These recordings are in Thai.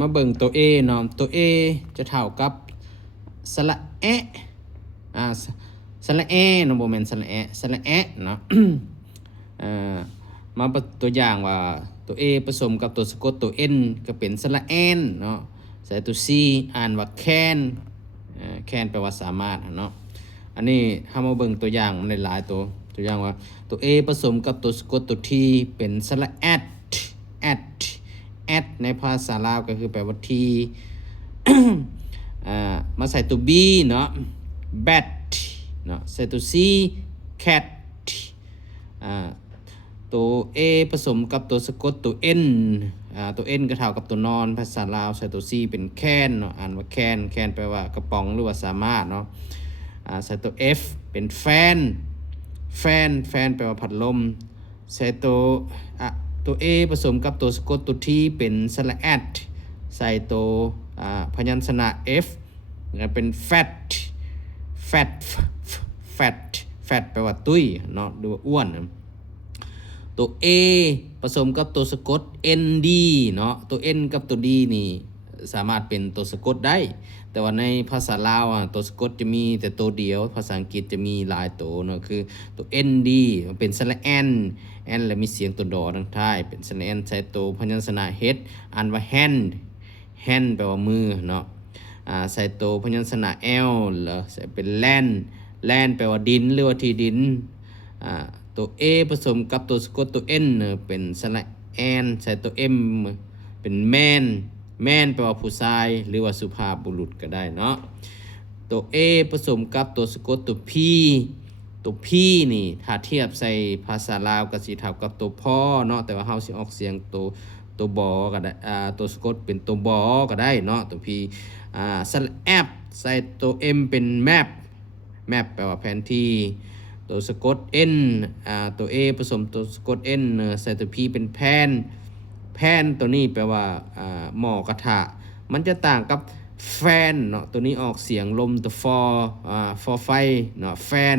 มาเบิ่งตัว A เนาะตัว A จะเท่ากับสระแอะสระแอเนาะบ่แม่นสระแอะสระแอะเนาะ มาตัวอย่างว่าตัว A ผสมกับตัวสะกดตัว N ก็เป็นสระแอนเนาะใส่ตัว C อ่านว่าแคนแคนแปลว่าสามารถเนาะอันนี้เฮามาเบิ่งตัวอย่างมันหลายๆตัวอย่างว่าตัว A ผสมกับตัวสะกดตัว T เป็นสระแอดในภาษาลาวก็คือแปลว่า T มาใส่ตัว B เนาะ bat เนาะใส่ตัว C cat ตัว A ผสมกับตัวสะกดตัว N ตัว N ก็เท่ากับตัวนอนภาษาลาวใส่ตัว C เป็นแคนเนาะอ่านว่าแคนแปลว่ากระป๋องหรือว่าสามารถเนาะใส่ตัว F เป็นแฟนแปลว่าพัดลมใส่ตัว A ผสมกับตัวสะกดตัว T เป็นสระแอดใส่ตัวพยัญชนะ F เป็น fat แปลว่าตุ้ยเนาะหรือว่าอ้วนตัว A ผสมกับตัวสะกด ND เนาะตัว N กับตัว D นี่สามารถเป็นตัวสะกดได้แต่ว่าในภาษาลาวตัวสะกดจะมีแต่ตัวเดียวภาษาอังกฤษจะมีหลายตัวเนาะคือตัว ND เป็นสระแอนแล้วมีเสียงตัวดอทางท้ายเป็นสระแอนใช้ตัวพยัญชนะ H อ่านว่า hand แปลว่ามือเนาะใส่ตัวพยัญชนะ L หรือใส่เป็นแลนแปลว่าดินหรือว่าที่ดินตัว A ผสมกับตัวสะกดตัว N เป็นสระแอนใส่ตัว M เป็นแมนแปลว่าผู้ชายหรือว่าสุภาพบุรุษก็ได้เนาะตัว A ผสมกับตัวสะกดตัว P ตัว P นี่ถ้าเทียบใส่ภาษาลาวก็สิเท่ากับตัวพ่อเนาะแต่ว่าเฮาสิออกเสียงตัวบอก็ได้ตัวสะกดเป็นตัวบอก็ได้เนาะตัว P สระแอปใส่ตัว M เป็นแมปแปลว่าแผนที่ตัวสะกด N ตัว A ผสมตัวสะกด N ใส่ตัว P เป็นแพนตัวนี้แปลว่าหม้อกระทะมันจะต่างกับแฟนเนาะตัวนี้ออกเสียงลมตัว for ไฟเนาะแฟน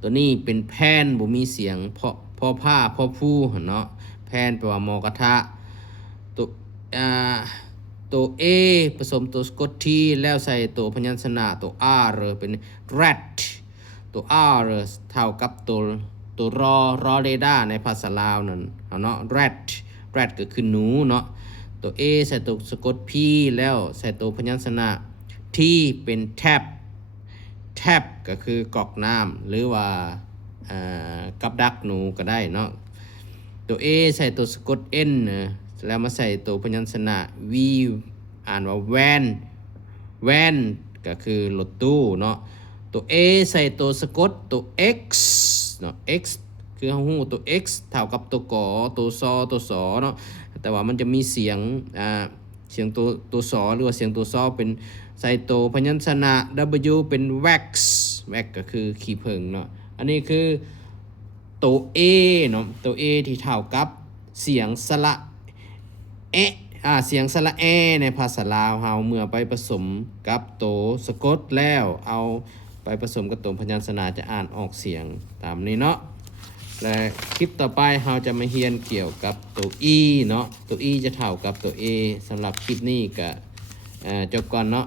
ตัวนี้เป็นแพนบ่มีเสียงพอผ้าพอผู้เนาะแพนแปลว่าหม้อกระทะตัว A ผสมตัวสะกด T แล้วใส่ตัวพยัญชนะตัว R เป็น rat ตัว R เท่ากับตัวรอเรดาร์ในภาษาลาวนั่นเนาะ rat ก็คือหนูเนาะตัว A ใส่ตัวสะกด P แล้วใส่ตัวพยัญชนะ T เป็น tap ก็คือกอกน้ำหรือว่ากับดักหนูก็ได้เนาะตัว A ใส่ตัวสะกด N แล้วมาใส่ตัวพยัญชนะ V อ่านว่าแวนก็คือรถตู้เนาะตัว A ใส่ตัวสะกดตัว X เนาะ X คือหูตัว X เท่ากับตัวกอตัวซอตัวสอเนาะแต่ว่ามันจะมีเสียงตัวสอหรือว่าเสียงตัวซอเป็นใส่ตัวพยัญชนะ W เป็น wax ก็คือขี้ผึ้งเนาะอันนี้คือตัว A เนาะตัว A ที่เท่ากับเสียงสระเสียงสระแอในภาษาลาวเฮาเมื่อไปผสมกับตัวสะกดแล้วเอาไปผสมกับตัวพยัญชนะจะอ่านออกเสียงตามนี้เนาะและคลิปต่อไปเราจะมาเรียนเกี่ยวกับตัว E เนาะตัว E จะเท่ากับตัว A สำหรับคลิปนี้ก็จบก่อนเนาะ